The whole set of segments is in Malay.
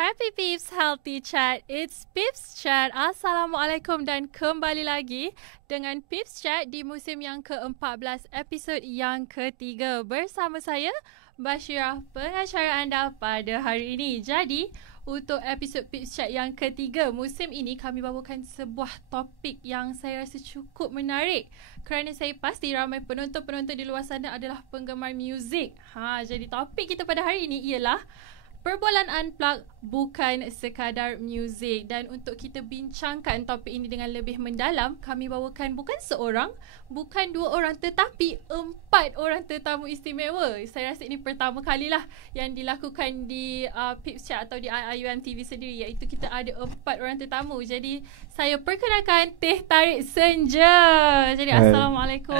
Happy Peeps Healthy Chat. It's Peeps Chat. Assalamualaikum dan kembali lagi dengan Peeps Chat di musim yang ke-14, episod yang ketiga. Bersama saya, Bashirah, pengacara anda pada hari ini. Jadi, untuk episod Peeps Chat yang ketiga musim ini, kami bawakan sebuah topik yang saya rasa cukup menarik. Kerana saya pasti ramai penonton-penonton di luar sana adalah penggemar muzik. Jadi topik kita pada hari ini ialah perbualan unplug bukan sekadar muzik. Dan untuk kita bincangkan topik ini dengan lebih mendalam, kami bawakan bukan seorang, bukan dua orang, tetapi 4 orang tetamu istimewa. Saya rasa ini pertama kalilah yang dilakukan di Peeps Chat atau di IIUM TV sendiri, iaitu kita ada 4 orang tetamu. Jadi saya perkenalkan Teh Tarik Senja. Jadi Assalamualaikum.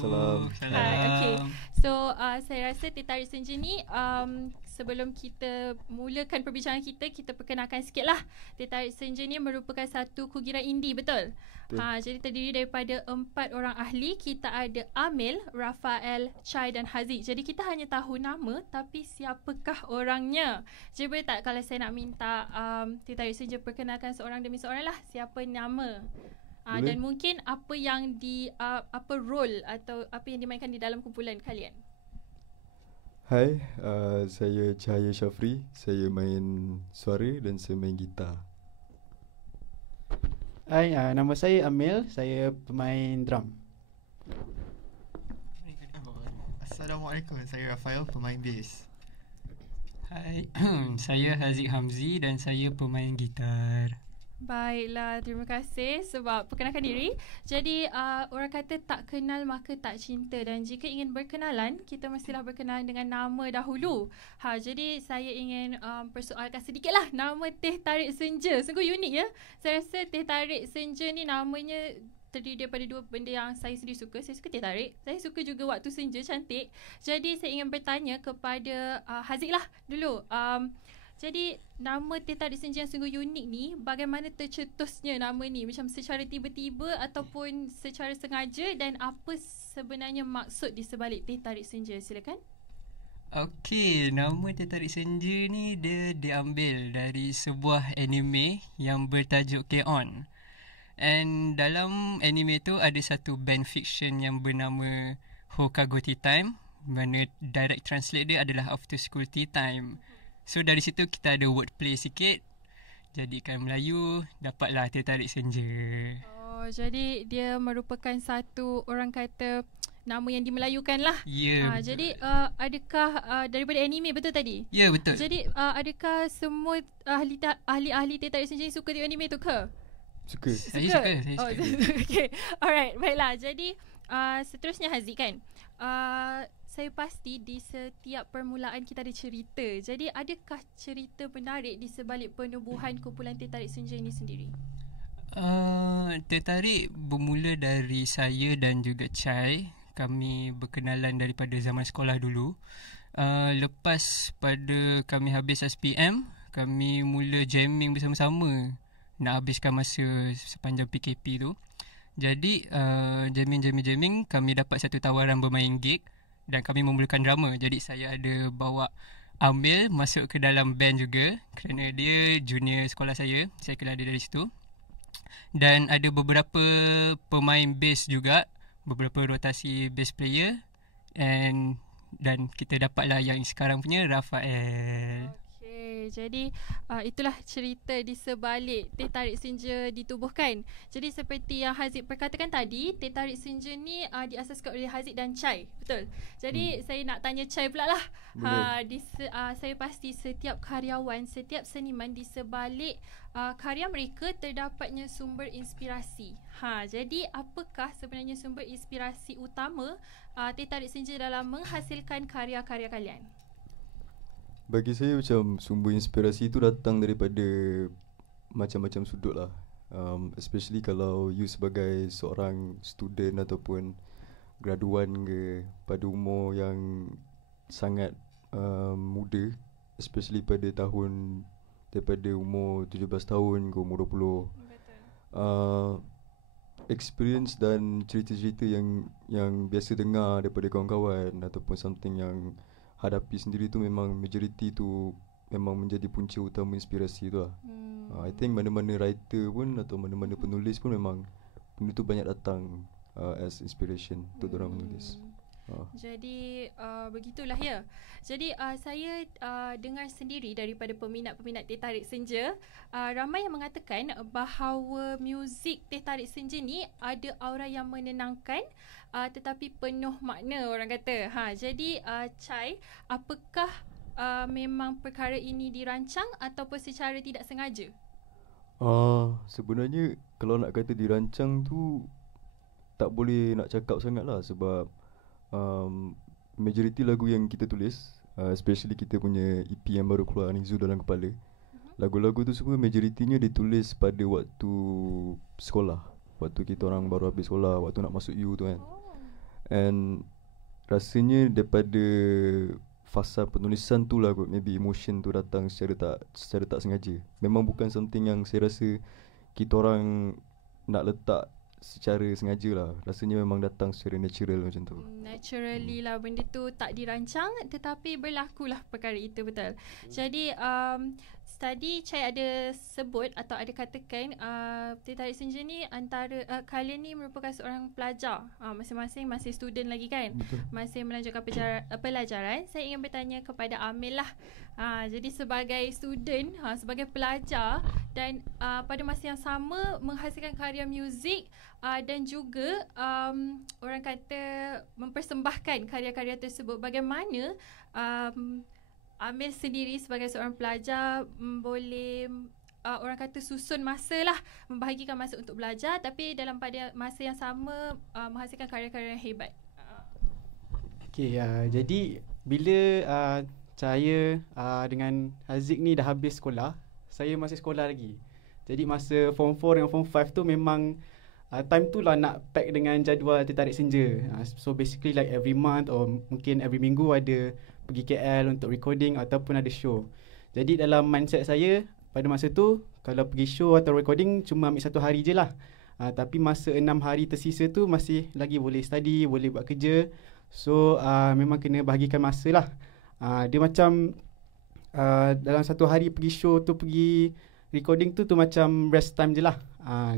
Hello. Salam. Okay. So saya rasa Teh Tarik Senja ni sebelum kita mulakan perbincangan kita perkenalkan sikit lah. Teh Tarik Senja ni merupakan satu kugiran indie, betul? Jadi terdiri daripada 4 orang ahli. Kita ada Amil, Rafael, Chai dan Haziq. Jadi kita hanya tahu nama, tapi siapakah orangnya? Jadi boleh tak kalau saya nak minta Teh Tarik Senja perkenalkan seorang demi seorang lah. Siapa nama? Dan mungkin apa yang apa role atau apa yang dimainkan di dalam kumpulan kalian? Hai, saya Cahaya Syafri. Saya main suara dan saya main gitar. Hai, nama saya Amil. Saya pemain drum. Assalamualaikum, saya Rafael, pemain bass. Hai, saya Haziq Hamzi dan saya pemain gitar. Baiklah, terima kasih sebab perkenalkan diri. Jadi orang kata tak kenal maka tak cinta, dan jika ingin berkenalan, kita mestilah berkenalan dengan nama dahulu. Jadi saya ingin persoalkan sedikitlah nama Teh Tarik Senja. Sungguh unik ya. Saya rasa Teh Tarik Senja ni namanya terdiri daripada dua benda yang saya sendiri suka. Saya suka Teh Tarik. Saya suka juga waktu senja, cantik. Jadi saya ingin bertanya kepada Haziq lah dulu. Jadi nama Teh Tarik Senja yang sungguh unik ni, bagaimana tercetusnya nama ni? Macam secara tiba-tiba ataupun secara sengaja, dan apa sebenarnya maksud di sebalik Teh Tarik Senja? Silakan. Okey, nama Teh Tarik Senja ni dia diambil dari sebuah anime yang bertajuk K-On! And dalam anime tu ada satu band fiction yang bernama Hokago Tea Time, mana direct translate dia adalah After School Tea Time. So dari situ kita ada wordplay sikit, jadikan Melayu, dapatlah Teh Tarik Senja. Oh, jadi dia merupakan satu, orang kata, nama yang dimelayukan lah. Ya. Jadi adakah daripada anime, betul tadi? Ya, betul. Jadi adakah semua ahli-ahli Teh Tarik Senja suka tengok anime tu ke? Suka. Saya suka. Okay. Alright, baiklah. Jadi seterusnya Haziq kan, saya pasti di setiap permulaan kita ada cerita. Jadi adakah cerita menarik di sebalik penubuhan kumpulan Teh Tarik Senja ini sendiri? Teh Tarik bermula dari saya dan juga Chai. Kami berkenalan daripada zaman sekolah dulu. Lepas pada kami habis SPM, kami mula jamming bersama-sama nak habiskan masa sepanjang PKP tu. Jadi jamming kami dapat satu tawaran bermain gig dan kami memulakan drama. Jadi saya ada bawa Amil masuk ke dalam band juga kerana dia junior sekolah saya kenal dia dari situ. Dan ada beberapa pemain bass juga, beberapa rotasi bass player, dan kita dapatlah yang sekarang punya Rafael. Jadi itulah cerita di sebalik Teh Tarik Senja ditubuhkan. Jadi seperti yang Haziq perkatakan tadi, Teh Tarik Senja ni diasaskan oleh Haziq dan Chai, betul? Jadi saya nak tanya Chai pula lah. Saya pasti setiap karyawan, setiap seniman, di sebalik karya mereka terdapatnya sumber inspirasi. Jadi apakah sebenarnya sumber inspirasi utama Teh Tarik Senja dalam menghasilkan karya-karya kalian? Bagi saya macam sumber inspirasi tu datang daripada macam-macam sudut lah. Especially kalau you sebagai seorang student ataupun graduan ke, pada umur yang sangat muda, especially pada tahun daripada umur 17 tahun ke umur 20. Experience dan cerita-cerita yang biasa dengar daripada kawan-kawan ataupun something yang hadapi sendiri tu, memang majority tu memang menjadi punca utama inspirasi tu lah. I think mana-mana writer pun atau mana-mana penulis pun memang benda tu banyak datang as inspiration untuk diorang menulis. Jadi begitulah ya. Jadi saya dengar sendiri daripada peminat-peminat Teh Tarik Senja, ramai yang mengatakan bahawa muzik Teh Tarik Senja ni ada aura yang menenangkan tetapi penuh makna, orang kata. Jadi Chai, apakah memang perkara ini dirancang ataupun secara tidak sengaja? Sebenarnya kalau nak kata dirancang tu tak boleh nak cakap sangat lah, sebab majoriti lagu yang kita tulis, especially kita punya EP yang baru keluar ni, Zoo Dalam Kepala, lagu-lagu tu semua majoritinya ditulis pada waktu sekolah, waktu kita orang baru habis sekolah, waktu nak masuk U tu kan. And rasanya daripada fasa penulisan tu lah kot, maybe emotion tu datang secara tak sengaja. Memang bukan something yang saya rasa kita orang nak letak secara sengaja lah. Rasanya memang datang secara natural macam tu. Naturally lah, benda tu tak dirancang tetapi berlakulah perkara itu, betul. Jadi tadi Chai ada sebut atau ada katakan Teh Tarik Senja ni antara kalian ni merupakan seorang pelajar, masing-masing masih student lagi kan. Betul. Masih melanjutkan pelajaran. Saya ingin bertanya kepada Amil lah. Jadi sebagai student, sebagai pelajar dan pada masa yang sama menghasilkan karya muzik dan juga orang kata mempersembahkan karya-karya tersebut, bagaimana Amil sendiri sebagai seorang pelajar boleh orang kata susun masa lah, membahagikan masa untuk belajar tapi dalam pada masa yang sama menghasilkan karya-karya yang hebat? Okay, jadi bila saya dengan Haziq ni dah habis sekolah, saya masih sekolah lagi. Jadi masa form 4 dengan form 5 tu memang time tu lah nak pack dengan jadual Teh Tarik Senja. So basically like every month or mungkin every minggu ada pergi KL untuk recording ataupun ada show. Jadi dalam mindset saya pada masa tu, kalau pergi show atau recording cuma ambil 1 hari je lah. Tapi masa 6 hari tersisa tu masih lagi boleh study, boleh buat kerja. So memang kena bahagikan masa lah. Dia macam dalam 1 hari pergi show tu, pergi recording tu macam rest time je lah.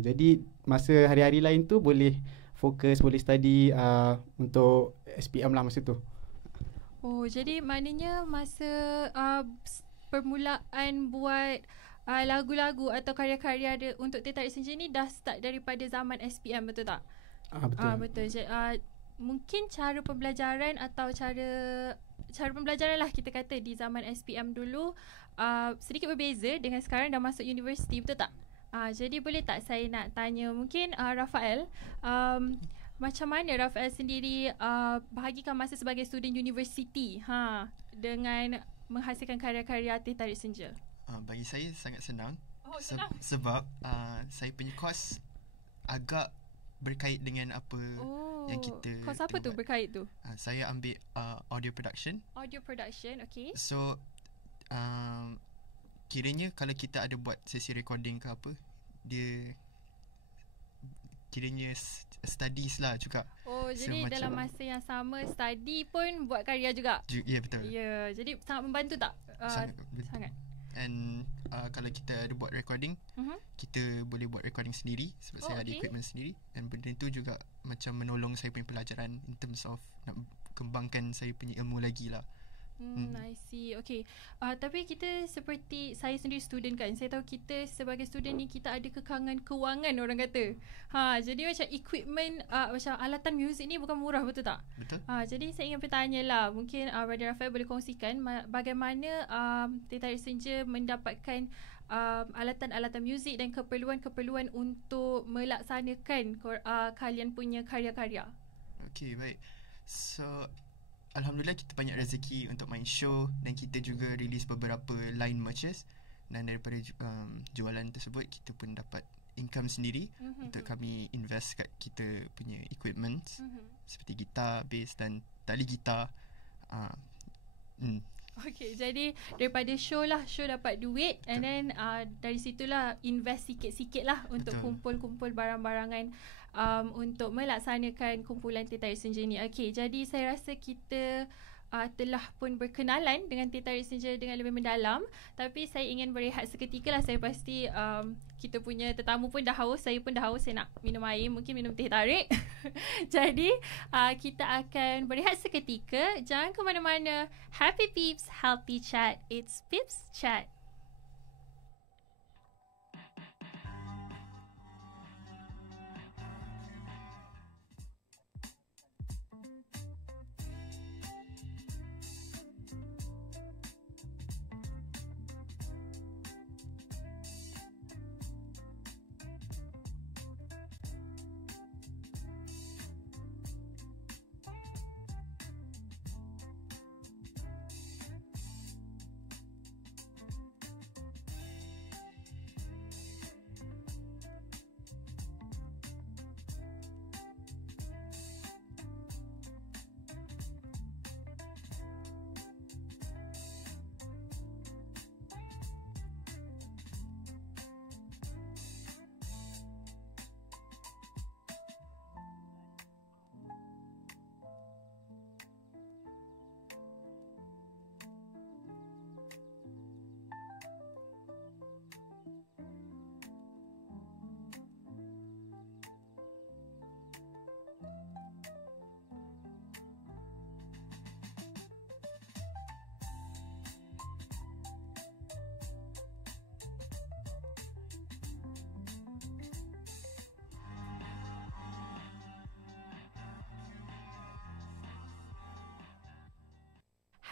Jadi masa hari-hari lain tu boleh fokus, boleh study untuk SPM lah masa tu. Oh, jadi maknanya masa permulaan buat lagu-lagu atau karya-karya untuk Teh Tarik Senja ni dah start daripada zaman SPM, betul tak? Betul. Betul. Mungkin cara pembelajaran atau cara pembelajaran lah kita kata di zaman SPM dulu sedikit berbeza dengan sekarang dah masuk universiti, betul tak? Jadi boleh tak saya nak tanya mungkin Rafael, macam mana Rafael sendiri bahagikan masa sebagai student universiti dengan menghasilkan karya-karya Teh Tarik Senja? Bagi saya sangat senang. Senang? Sebab saya punya course agak berkait dengan apa yang kita course apa tu buat. berkait tu? Saya ambil audio production. Audio production, okay. So kiranya kalau kita ada buat sesi recording ke apa, dia kiranya studies lah juga. Jadi dalam masa yang sama study pun buat karya juga? Ya, betul. Ya, jadi sangat membantu tak? Sangat. And kalau kita ada buat recording, kita boleh buat recording sendiri sebab saya ada equipment sendiri. And benda tu juga macam menolong saya punya pelajaran in terms of nak kembangkan saya punya ilmu lagi lah. I see. Okay. Tapi kita seperti saya sendiri student kan. Saya tahu kita sebagai student ni kita ada kekangan kewangan, orang kata. Jadi macam equipment, macam alatan muzik ni bukan murah, betul tak? Betul. Jadi saya ingin bertanya lah, mungkin Brother Rafael boleh kongsikan bagaimana Teh Tarik Senja mendapatkan alatan-alatan muzik dan keperluan-keperluan untuk melaksanakan kalian punya karya-karya. Okay, baik. So alhamdulillah kita banyak rezeki untuk main show dan kita juga release beberapa line merches, dan daripada jualan tersebut kita pun dapat income sendiri untuk kami invest kat kita punya equipment seperti gitar, bass dan tali gitar. Okay, jadi daripada show dapat duit and then dari situlah invest sikit-sikit lah untuk kumpul-kumpul barang-barangan untuk melaksanakan kumpulan Teh Tarik Senja ni. Okay, jadi saya rasa kita telah pun berkenalan dengan Teh Tarik Senja dengan lebih mendalam. Tapi saya ingin berehat seketika lah. Saya pasti kita punya tetamu pun dah haus. Saya pun dah haus. Saya nak minum air. Mungkin minum teh tarik. Jadi kita akan berehat seketika. Jangan ke mana-mana. Happy Peeps, Healthy Chat. It's Peeps Chat.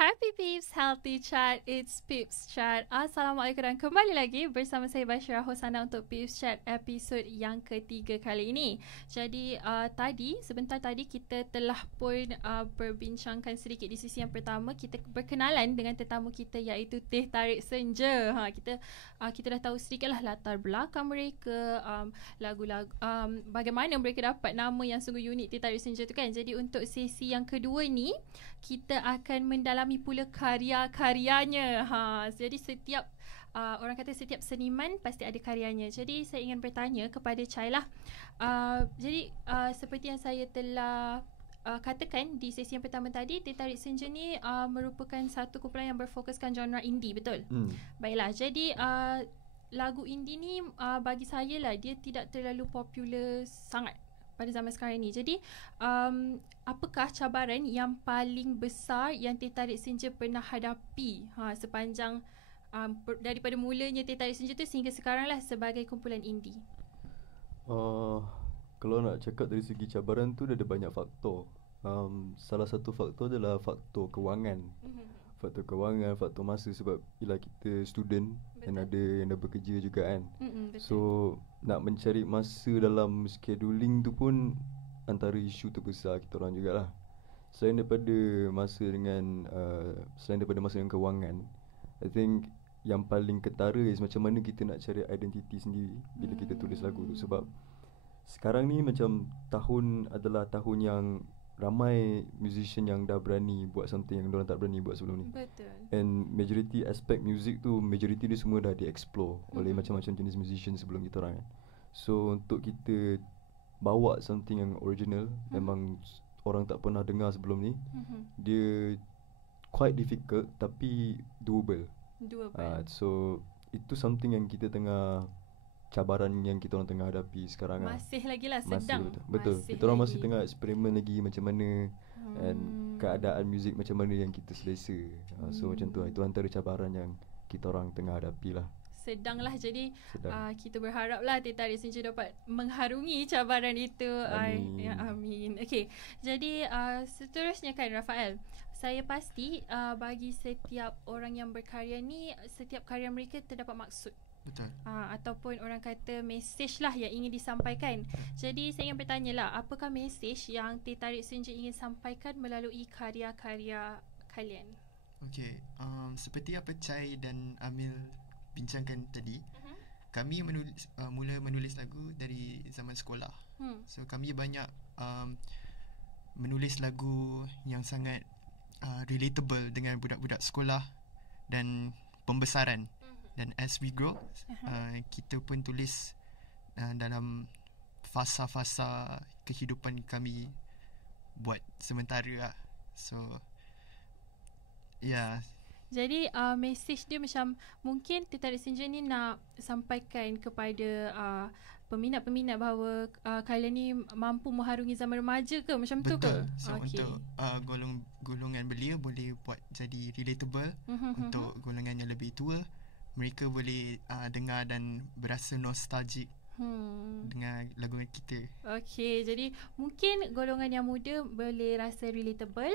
Happy Peeps, Healthy Chat. It's Peeps Chat. Assalamualaikum dan kembali lagi bersama saya Bashira Hosana untuk Peeps Chat episod yang ketiga kali ini. Jadi sebentar tadi kita telah pun berbincangkan sedikit di sesi yang pertama. Kita berkenalan dengan tetamu kita iaitu Teh Tarik Senja. Kita dah tahu sedikit lah latar belakang mereka, lagu-lagu, bagaimana mereka dapat nama yang sungguh unik Teh Tarik Senja tu kan. Jadi untuk sesi yang kedua ni kita akan mendalami pula karya-karyanya. Jadi setiap orang kata setiap seniman pasti ada karyanya. Jadi saya ingin bertanya kepada Chai lah. Jadi seperti yang saya telah katakan di sesi yang pertama tadi, Teh Tarik Senja ni merupakan satu kumpulan yang berfokuskan genre indie, betul? Baiklah, jadi lagu indie ni bagi saya lah dia tidak terlalu popular sangat pada zaman sekarang ni. Jadi apakah cabaran yang paling besar yang Teh Tarik Senja pernah hadapi sepanjang daripada mulanya Teh Tarik Senja tu sehingga sekarang lah sebagai kumpulan indie? Kalau nak cakap dari segi cabaran tu, dia ada banyak faktor. Salah satu faktor adalah faktor kewangan. Faktor kewangan, faktor masa, sebab ialah kita student dan ada yang dah bekerja juga kan. So nak mencari masa dalam scheduling tu pun antara isu terbesar kita orang jugalah. Selain daripada masa dengan kewangan, I think yang paling ketara is macam mana kita nak cari identiti sendiri bila kita tulis lagu tu. Sebab sekarang ni macam tahun adalah tahun yang ramai musician yang dah berani buat something yang diorang tak berani buat sebelum ni. Betul. And majority aspect music tu, majority dia semua dah di-explore oleh macam-macam jenis musician sebelum kita orang kan. So untuk kita bawa something yang original, memang orang tak pernah dengar sebelum ni, dia quite difficult tapi doable. So itu something yang kita tengah, cabaran yang kita orang tengah hadapi sekarang masih lagi lah, sedang. Betul. Kita orang masih tengah eksperimen lagi macam mana and keadaan muzik macam mana yang kita selesa. So macam tu, itu antara cabaran yang kita orang tengah hadapi lah. Sedang lah. Jadi kita berharap lah Teh Tarik Senja dapat mengharungi cabaran itu. Amin. Okay, jadi seterusnya kan Rafael, saya pasti bagi setiap orang yang berkarya ni, setiap karya mereka terdapat maksud. Betul. Ataupun orang kata mesej lah yang ingin disampaikan. Jadi saya ingin bertanya lah, apakah mesej yang Teh Tarik Senja ingin sampaikan melalui karya-karya kalian? Okay, seperti apa Chai dan Amil bincangkan tadi, kami mula menulis lagu dari zaman sekolah. So kami banyak menulis lagu yang sangat relatable dengan budak-budak sekolah dan pembesaran. Dan as we grow, kita pun tulis dalam fasa-fasa kehidupan kami buat sementara lah. So Ya, Jadi message dia macam mungkin Teh Tarik Senja ni nak sampaikan kepada peminat-peminat bahawa kalian ni mampu mengharungi zaman remaja ke macam tu ke? betul. So untuk golongan belia boleh buat jadi relatable. Untuk golongan yang lebih tua, mereka boleh dengar dan berasa nostalgic dengan lagu kita. Okey, jadi mungkin golongan yang muda boleh rasa relatable,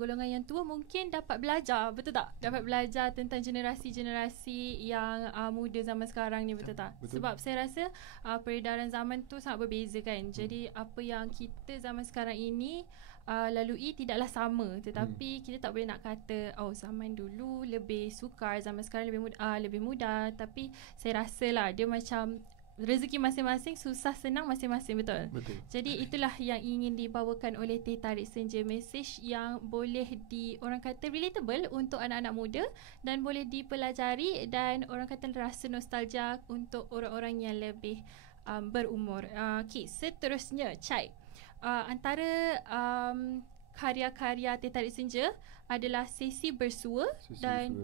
golongan yang tua mungkin dapat belajar, betul tak? Dapat belajar tentang generasi-generasi yang muda zaman sekarang ni, betul tak? Betul. Sebab saya rasa peredaran zaman tu sangat berbeza kan. Jadi apa yang kita zaman sekarang ini lalui tidaklah sama, tetapi kita tak boleh nak kata zaman dulu lebih sukar, zaman sekarang lebih mudah, tapi saya rasalah dia macam rezeki masing-masing, susah senang masing-masing, betul? Betul. Jadi itulah yang ingin dibawakan oleh Teh Tarik Senja, message yang boleh orang kata relatable untuk anak-anak muda dan boleh dipelajari dan orang kata rasa nostalgia untuk orang-orang yang lebih berumur. Okay, seterusnya Chai, antara karya-karya Teh Tarik Senja adalah Sesi Bersua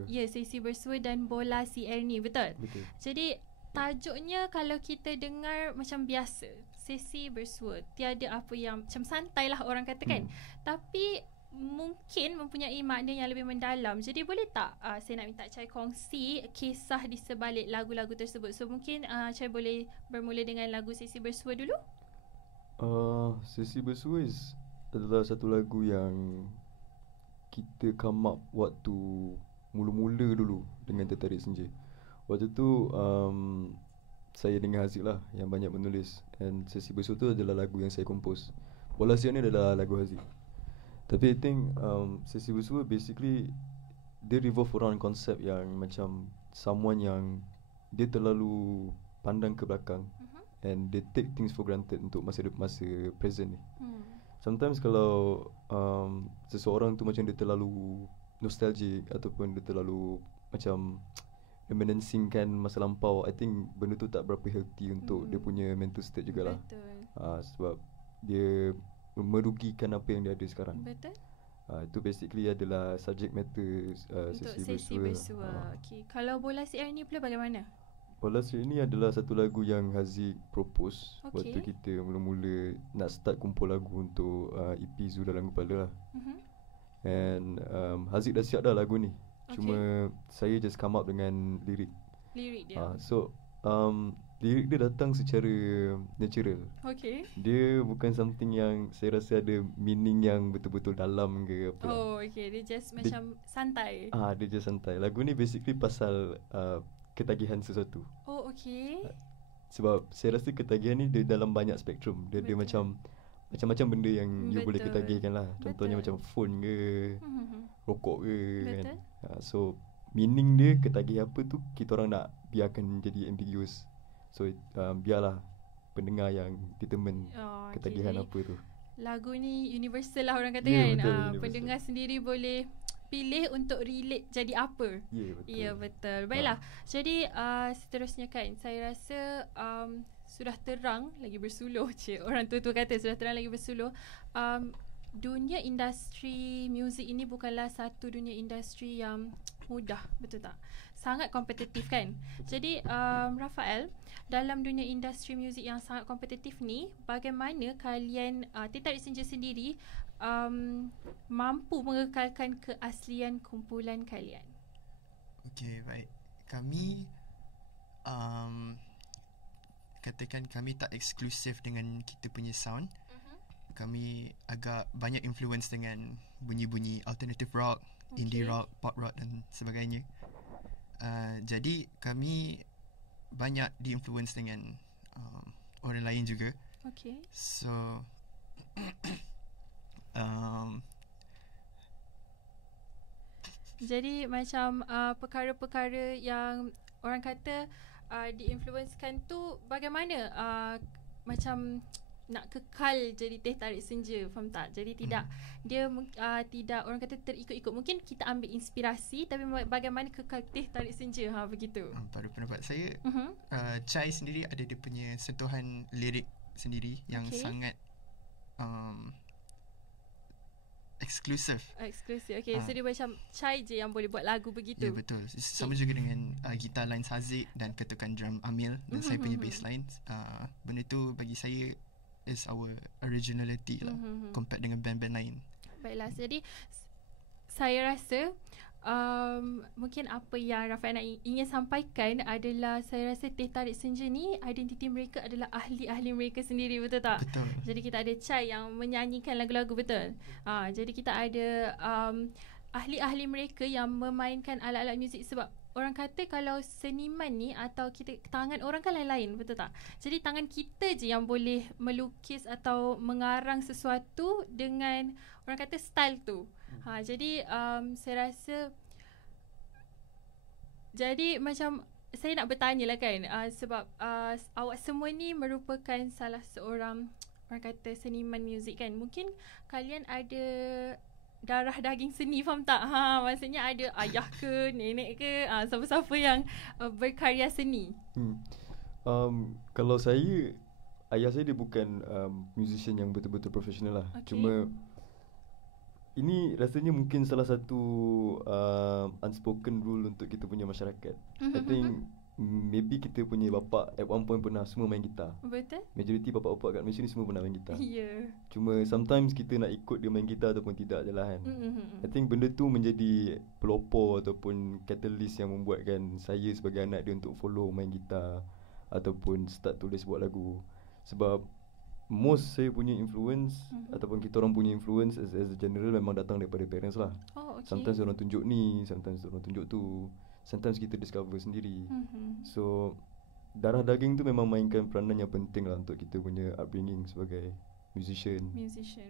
Sesi Bersua dan Bola Si Ernie, betul? Betul. Jadi tajuknya kalau kita dengar macam biasa, Sesi Bersua, tiada apa yang macam santai lah orang kata kan. Tapi mungkin mempunyai makna yang lebih mendalam. Jadi boleh tak saya nak minta Chai kongsi kisah di sebalik lagu-lagu tersebut. So mungkin Chai boleh bermula dengan lagu Sesi Bersua dulu. Sesi Bersua adalah satu lagu yang kita come up waktu mula-mula dulu dengan Teh Tarik Senja. Waktu tu saya dengan Haziq lah yang banyak menulis, and Sesi Bersua tu adalah lagu yang saya compose. Bola Siap ni adalah lagu Haziq. Tapi I think Sesi Bersua basically dia revolve around konsep yang macam someone yang dia terlalu pandang ke belakang and they take things for granted untuk masa present ni. Sometimes kalau seseorang tu macam dia terlalu nostalgic ataupun dia terlalu macam reminiscingkan masa lampau, I think benda tu tak berapa healthy untuk dia punya mental state jugalah. Betul. Sebab dia merugikan apa yang dia ada sekarang. Betul. Itu basically adalah subject matter Untuk Sesi Bersua. Okay. Kalau Bola Si Ernie pula bagaimana? Bola Siap ni adalah satu lagu yang Haziq propose waktu Okay. kita mula-mula nak start kumpul lagu untuk EP Zu Dalam Kepala lah. And Haziq dah siap dah lagu ni. Cuma saya just come up dengan lirik dia. So lirik dia datang secara natural. Okay. Dia bukan something yang saya rasa ada meaning yang betul-betul dalam ke apa. Okay. Dia just macam santai. Dia just santai. Lagu ni basically pasal ketagihan sesuatu. Okay. Sebab saya rasa ketagihan ni dia dalam banyak spektrum. Dia macam-macam benda yang you boleh ketagihkan lah. Contohnya macam phone ke, rokok ke kan. So meaning dia ketagih apa tu kita orang nak biarkan jadi ambiguous. So biarlah pendengar yang determine ketagihan apa tu. Lagu ni universal lah orang kata Ya, kan. betul, Pendengar sendiri boleh pilih untuk relate jadi apa. Ya, betul. Ya, betul. Baiklah. Jadi seterusnya kan saya rasa sudah terang lagi bersuluh je. Orang tua-tua kata sudah terang lagi bersuluh. Dunia industri muzik ini bukanlah satu dunia industri yang mudah, betul tak? Sangat kompetitif kan? Jadi Rafael, dalam dunia industri muzik yang sangat kompetitif ni, bagaimana kalian Teh Tarik Senja sendiri mampu mengekalkan keaslian kumpulan kalian? Okay, baik. Kami katakan kami tak eksklusif dengan kita punya sound. Kami agak banyak influence dengan bunyi-bunyi alternative rock, indie rock, pop rock dan sebagainya. Jadi kami banyak diinfluence dengan orang lain juga. Okay. So jadi macam perkara-perkara yang orang kata diinfluencekan tu bagaimana macam nak kekal jadi Teh Tarik Senja, faham tak? Jadi tidak dia tidak orang kata terikut-ikut. Mungkin kita ambil inspirasi tapi bagaimana kekal Teh Tarik Senja, begitu. Pada pendapat saya, Chai sendiri ada dia punya sentuhan lirik sendiri yang sangat eksklusif. Eksklusif. Okay, Ah. so dia macam Chai je yang boleh buat lagu Ya, begitu. betul. Sama juga dengan gitar line Haziq dan ketukan drum Amil dan saya punya bass line. Benda tu bagi saya is our originality lah compared dengan band-band lain. Baiklah, jadi saya rasa mungkin apa yang Rafael nak ingin sampaikan adalah saya rasa Teh Tarik Senja ni identiti mereka adalah ahli-ahli mereka sendiri, betul tak? Betul. Jadi kita ada Chai yang menyanyikan lagu-lagu, betul? Jadi kita ada ahli-ahli mereka yang memainkan alat-alat muzik, sebab orang kata kalau seniman ni atau kita, tangan orang kan lain-lain, betul tak? Jadi tangan kita je yang boleh melukis atau mengarang sesuatu dengan orang kata style tu. Jadi saya rasa, jadi macam saya nak bertanya lah kan, sebab awak semua ni merupakan salah seorang orang kata seniman muzik kan. Mungkin kalian ada darah daging seni, faham tak? Maksudnya ada ayah ke, nenek ke, siapa-siapa yang berkarya seni. Kalau saya, ayah saya dia bukan musician yang betul-betul profesional lah. Okay. Cuma ini rasanya mungkin salah satu unspoken rule untuk kita punya masyarakat. I think maybe kita punya bapa at one point pernah semua main gitar. Betul? Majoriti bapa-bapa kat Malaysia ni semua pernah main gitar. Ya. Yeah. Cuma sometimes kita nak ikut dia main gitar ataupun tidak je lah kan. I think benda tu menjadi pelopor ataupun catalyst yang membuatkan saya sebagai anak dia untuk follow main gitar ataupun start tulis buat lagu. Sebab most saya punya influence ataupun kita orang punya influence as a general memang datang daripada parents lah. Oh, okay. Sometimes orang tunjuk ni, sometimes orang tunjuk tu, sometimes kita discover sendiri. So darah daging tu memang mainkan peranan yang penting lah untuk kita punya upbringing sebagai musician,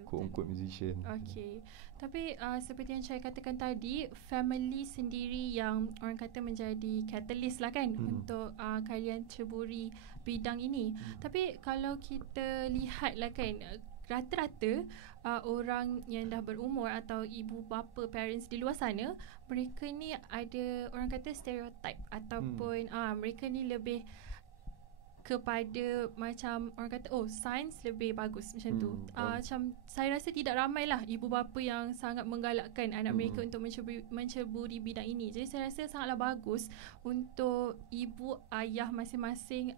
quote-unquote musician. Okay. Tapi seperti yang saya katakan tadi, family sendiri yang orang kata menjadi catalyst lah kan untuk kalian ceburi bidang ini. Tapi kalau kita lihat lah kan, rata-rata orang yang dah berumur atau ibu bapa parents di luar sana, mereka ni ada orang kata stereotype ataupun mereka ni lebih kepada macam orang kata sains lebih bagus macam tu. Macam saya rasa tidak ramai lah ibu bapa yang sangat menggalakkan anak mereka untuk menceburi bidang ini. Jadi saya rasa sangatlah bagus untuk ibu ayah masing-masing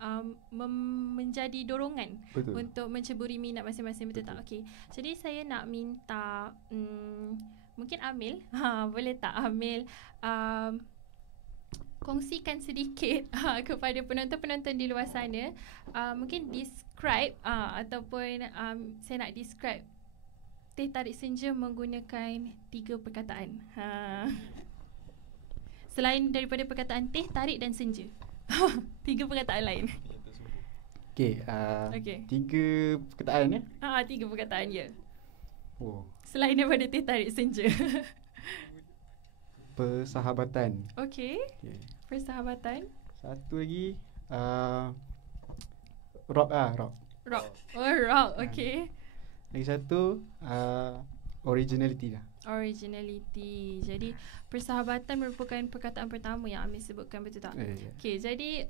menjadi dorongan. Betul. Untuk menceburi minat masing-masing, betul tak? Okey. Jadi saya nak minta mungkin Amil, boleh tak Amil kongsikan sedikit kepada penonton-penonton di luar sana, mungkin describe ataupun saya nak describe Teh Tarik Senja menggunakan 3 perkataan. Selain daripada perkataan Teh, Tarik dan Senja. 3 perkataan lain. Okay, okay. 3 perkataan ya? 3 perkataan ya. Oh. Selain daripada Teh Tarik Senja. Persahabatan. Okay. Persahabatan. Satu lagi rock. Rock. Rock. Okay. Lagi satu originality lah. Originality. Jadi persahabatan merupakan perkataan pertama yang Amir sebutkan, betul tak? Okay, jadi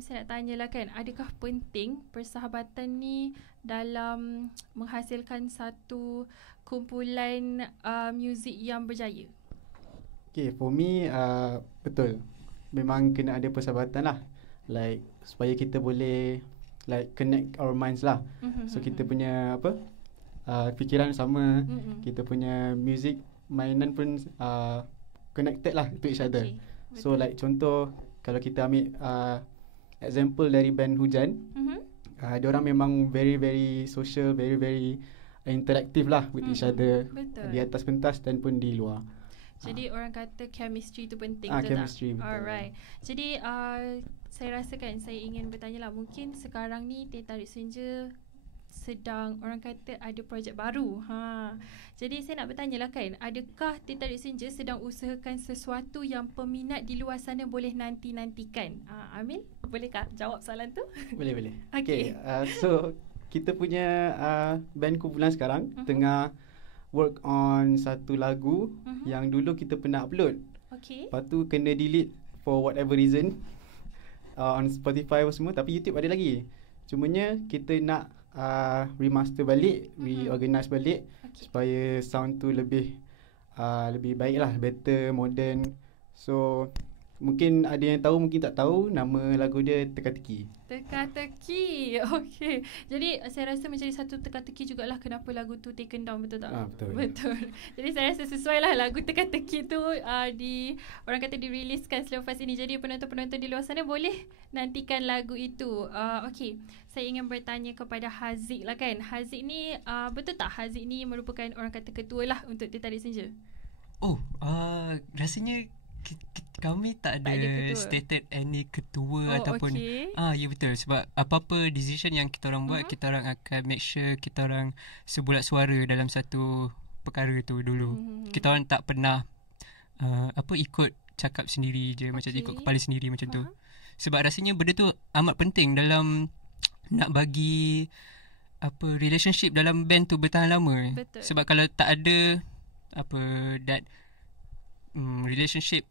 saya nak tanyalah kan, adakah penting persahabatan ni dalam menghasilkan satu kumpulan muzik yang berjaya? Okay, for me betul. Memang kena ada persahabatan lah. Like supaya kita boleh like connect our minds lah. So kita punya fikiran sama, kita punya music mainan pun connected lah to each other. So like contoh kalau kita ambil example dari band Hujan, diorang memang very very social, very very interactive lah with each other. Betul. Di atas pentas dan pun di luar. Jadi orang kata chemistry tu penting, betul chemistry, tak? Betul. Alright. Jadi saya rasa kan, saya ingin bertanya lah, mungkin sekarang ni Teh Tarik Senja sedang orang kata ada projek baru. Jadi saya nak bertanya lah kan, adakah Teh Tarik Senja sedang usahakan sesuatu yang peminat di luar sana boleh nanti-nantikan? Amil, bolehkah jawab soalan tu? Boleh. Okay. So kita punya band kumpulan sekarang tengah work on satu lagu yang dulu kita pernah upload. Okay. Lepas tu kena delete for whatever reason on Spotify semua, tapi YouTube ada lagi. Cumanya kita nak remaster balik, reorganize balik supaya sound tu lebih baik lah, better, modern. So mungkin ada yang tahu, mungkin tak tahu, nama lagu dia Teka-Teki. Teka-teki. Okay. Jadi saya rasa menjadi satu teka-teki jugalah kenapa lagu tu taken down, betul tak? Betul. Betul. Jadi saya rasa sesuai lah lagu Teka-Teki tu orang kata diriliskan selepas ini. Jadi penonton-penonton di luar sana boleh nantikan lagu itu. Okay. Saya ingin bertanya kepada Haziq lah kan. Haziq ni betul tak Haziq ni merupakan orang kata ketua lah untuk Teh Tarik Senja? Rasanya kami tak ada stated any ketua ataupun ya betul, sebab apa-apa decision yang kita orang buat, kita orang akan make sure kita orang sebulat suara dalam satu perkara tu dulu. Kita orang tak pernah ikut cakap sendiri je, macam ikut kepala sendiri macam tu. Sebab rasanya benda tu amat penting dalam nak bagi relationship dalam band tu bertahan lama. Betul. Sebab kalau tak ada that relationship,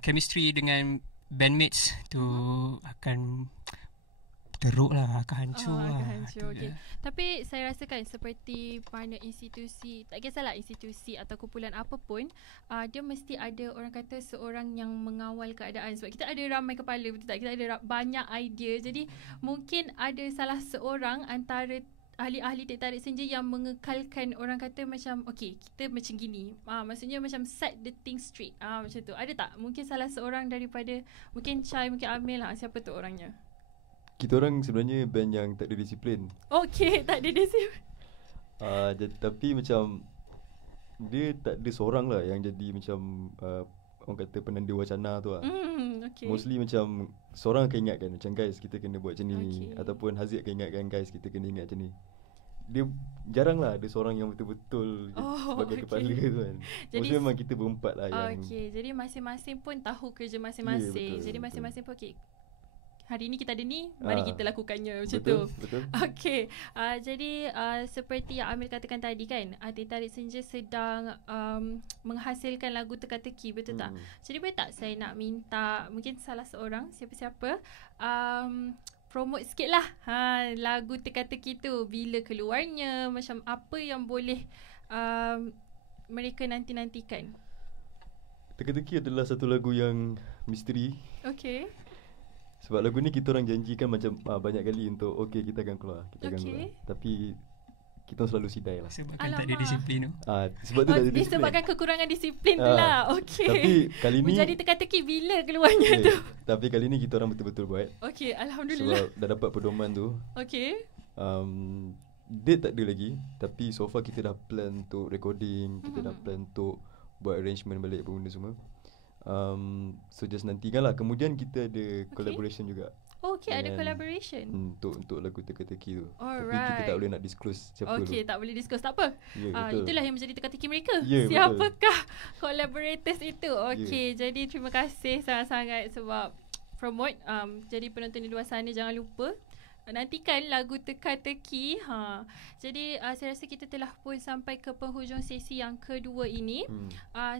chemistry dengan bandmates tu akan teruk lah, akan hancur lah. Akan hancur, okay. Tapi saya rasakan seperti mana institusi, tak kisahlah institusi atau kumpulan apa pun, dia mesti ada orang kata seorang yang mengawal keadaan. Sebab kita ada ramai kepala, betul tak? Kita ada banyak idea. Jadi mungkin ada salah seorang antara ahli-ahli Teh Tarik Senja yang mengekalkan, orang kata macam okay, kita macam gini. Maksudnya macam set the thing straight. Macam tu. Ada tak? Mungkin salah seorang daripada, mungkin Chai, mungkin Amil lah. Siapa tu orangnya? Kita orang sebenarnya band yang tak ada disiplin. Okay, tak ada disiplin. Tapi macam dia tak ada seorang lah yang jadi macam orang kata penanda wacana tu lah. Okay. Mostly macam seorang akan ingatkan macam guys kita kena buat macam ni, ataupun Haziq akan ingatkan guys kita kena ingat macam ni. Dia jarang lah ada seorang yang betul-betul sebagai kepala tu kan. Jadi memang kita berempat lah yang jadi masing-masing pun tahu kerja masing-masing. Jadi masing-masing pun hari ni kita ada ni, mari kita lakukannya macam tu. Betul. Okay. Jadi seperti yang Amil katakan tadi kan, Teh Tarik Senja sedang menghasilkan lagu Teka-Teki, betul tak? Jadi boleh tak saya nak minta mungkin salah seorang, siapa-siapa, promote sikit lah lagu Teka-Teki tu, bila keluarnya, macam apa yang boleh mereka nanti-nantikan. Teka-Teki adalah satu lagu yang misteri. Okay. Sebab lagu ni kita orang janjikan macam banyak kali untuk kita akan keluar, akan keluar. Tapi kita selalu sidai lah. Sebabkan tak ada disiplin tu. Sebab tu tak ada disiplin. Disebabkan kekurangan disiplin tu lah. Okay. Tapi kali ni menjadi teka-teki bila keluarnya tu. Tapi kali ni kita orang betul-betul buat. Okay, Alhamdulillah. Sebab dah dapat pedoman tu. Okay. Date tak ada lagi, tapi so far kita dah plan untuk recording, kita dah plan untuk buat arrangement balik benda semua. So just nantikan lah. Kemudian kita ada collaboration juga. Okay, ada collaboration untuk lagu Teka-Teki tu. Alright. Tapi kita tak boleh nak disclose siapa tu. Okay, tak boleh disclose, tak apa. Itulah yang menjadi teka-teki mereka. Siapakah collaborators itu? Okay, jadi terima kasih sangat-sangat sebab promote. Jadi penonton di luar sana jangan lupa nantikan lagu Teka-Teki. Jadi saya rasa kita telah pun sampai ke penghujung sesi yang kedua ini.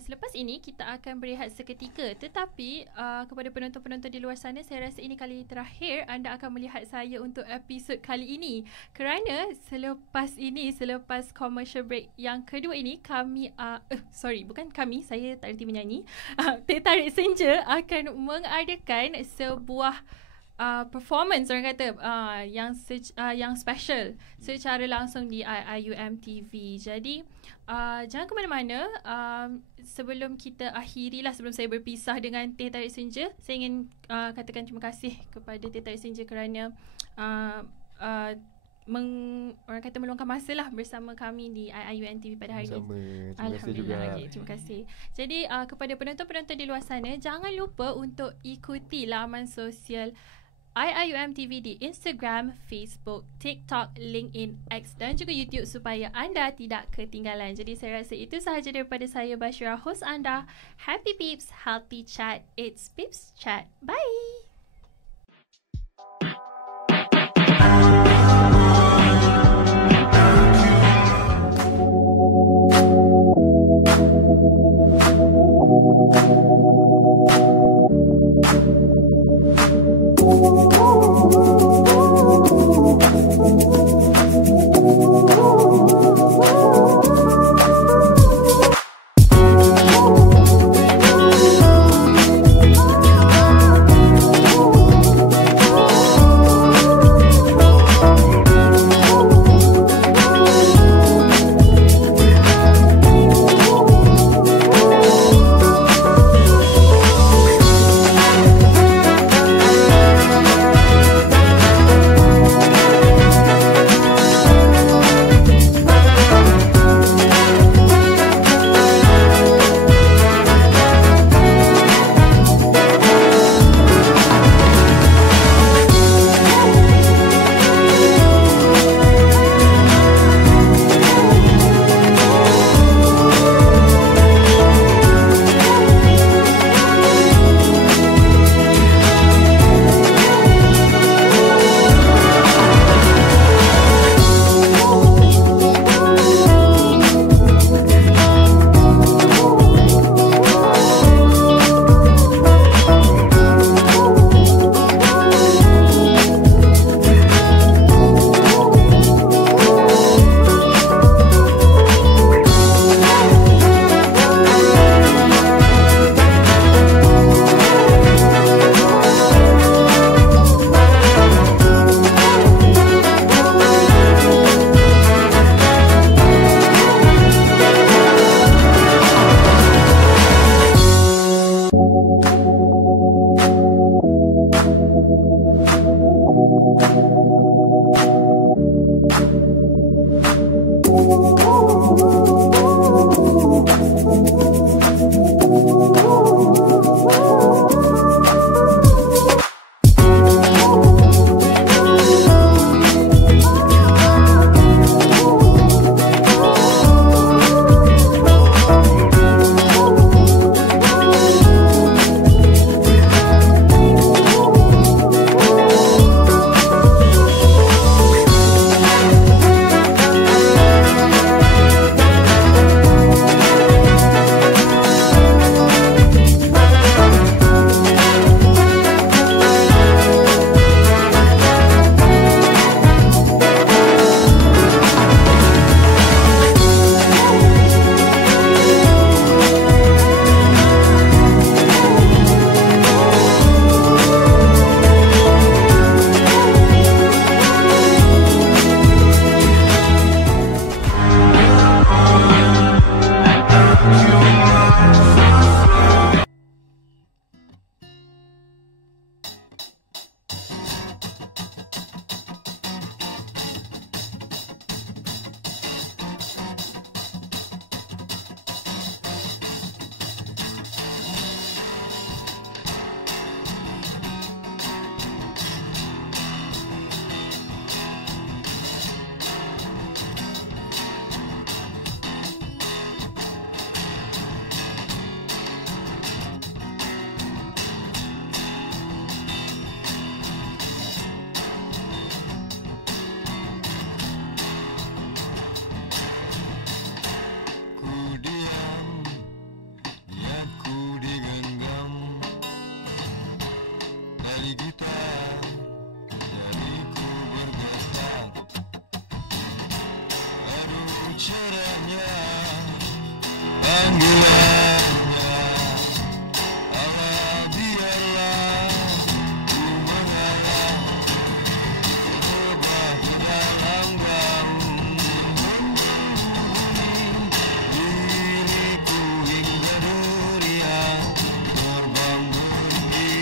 Selepas ini kita akan berehat seketika. Tetapi kepada penonton-penonton di luar sana, saya rasa ini kali terakhir anda akan melihat saya untuk episod kali ini. Kerana selepas commercial break yang kedua ini, kami bukan kami, saya tak reti menyanyi. Teh Tarik Senja akan mengadakan sebuah performance, orang kata yang special secara langsung di IIUM TV. Jadi jangan ke mana-mana. Sebelum kita akhirilah, sebelum saya berpisah dengan Teh Tarik Senja, saya ingin katakan terima kasih kepada Teh Tarik Senja kerana orang kata meluangkan masa lah bersama kami di IIUM TV pada hari ini. Terima kasih juga. Terima kasih. Jadi kepada penonton-penonton di luar sana, jangan lupa untuk ikuti laman sosial IIUM TV di Instagram, Facebook, TikTok, LinkedIn, X dan juga YouTube supaya anda tidak ketinggalan. Jadi saya rasa itu sahaja daripada saya, Bashira, host anda. Happy Peeps, Healthy Chat. It's Peeps Chat. Bye. kali kita jariku bergetar. Aduh cerahnya panggilannya, Allah biarlah ku mengalah rebah di dalam gaung. Diriku hingga dunia terbang berhenti.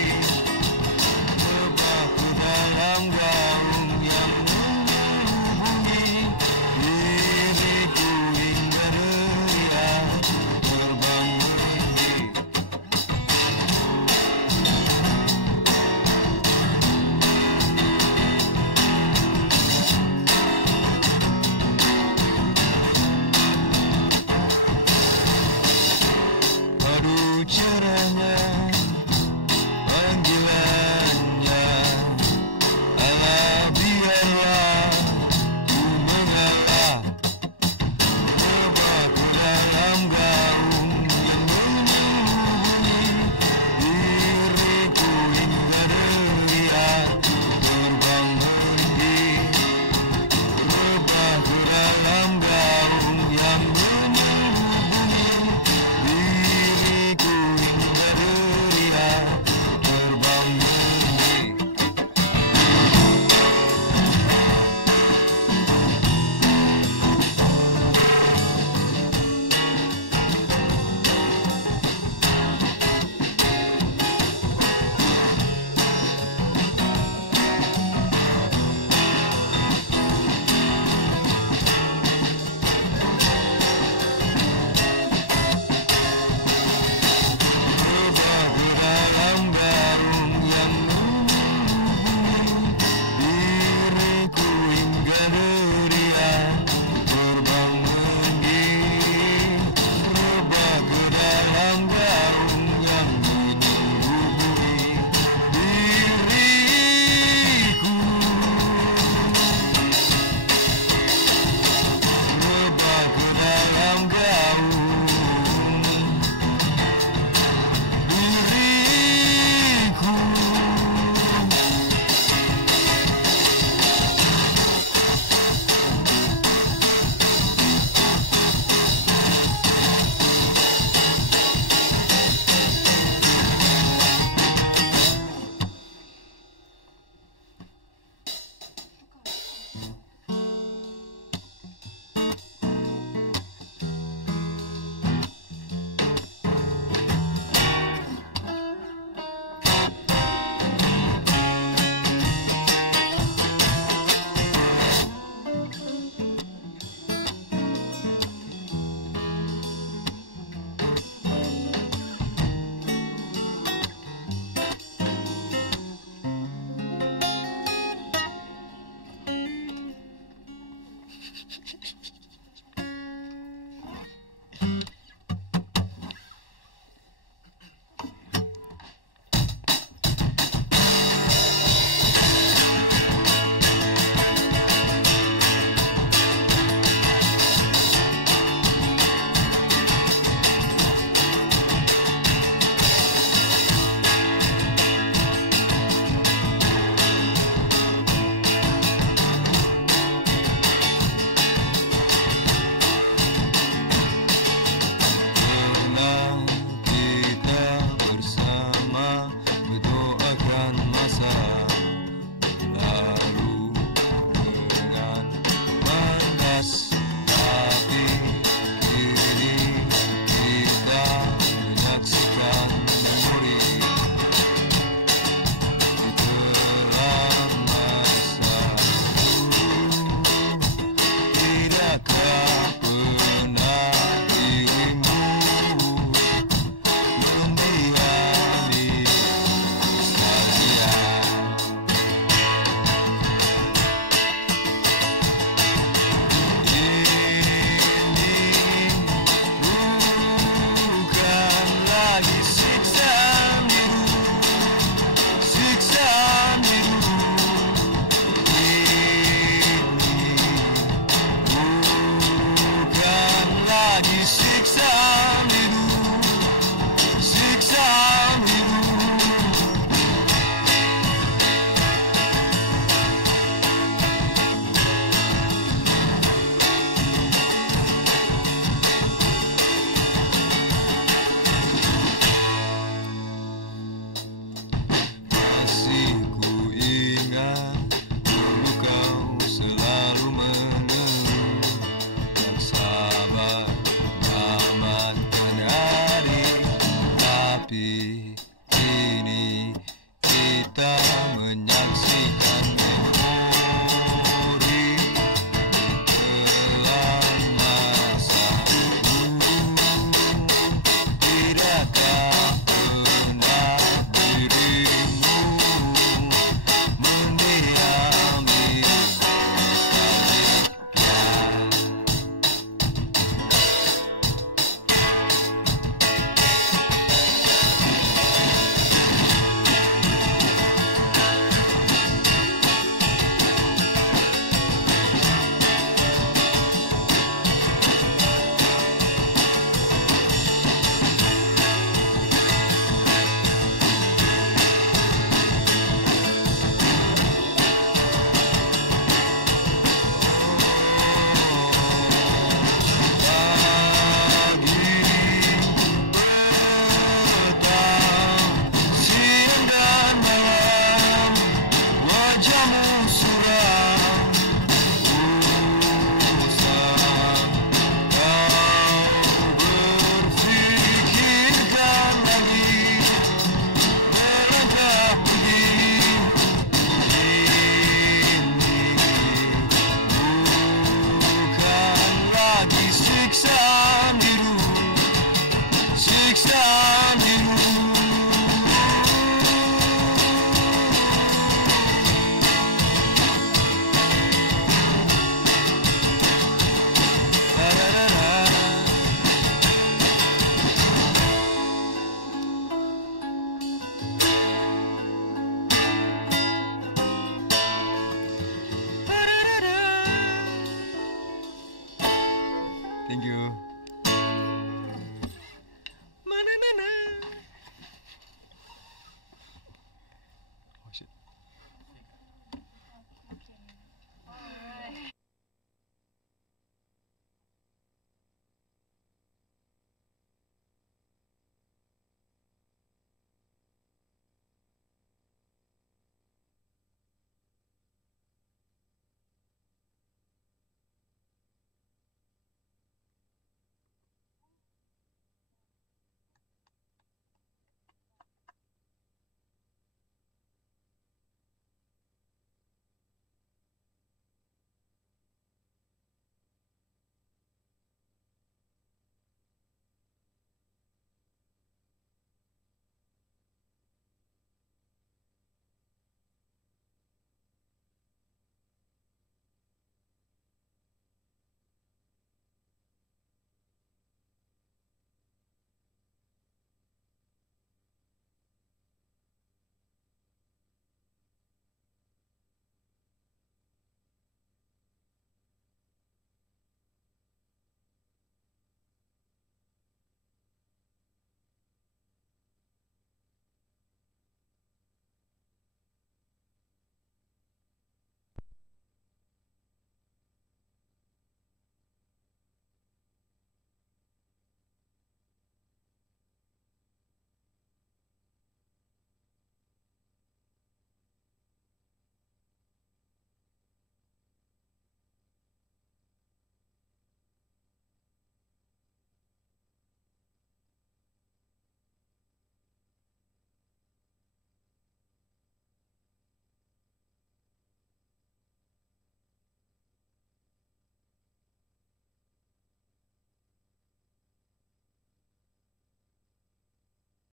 cinta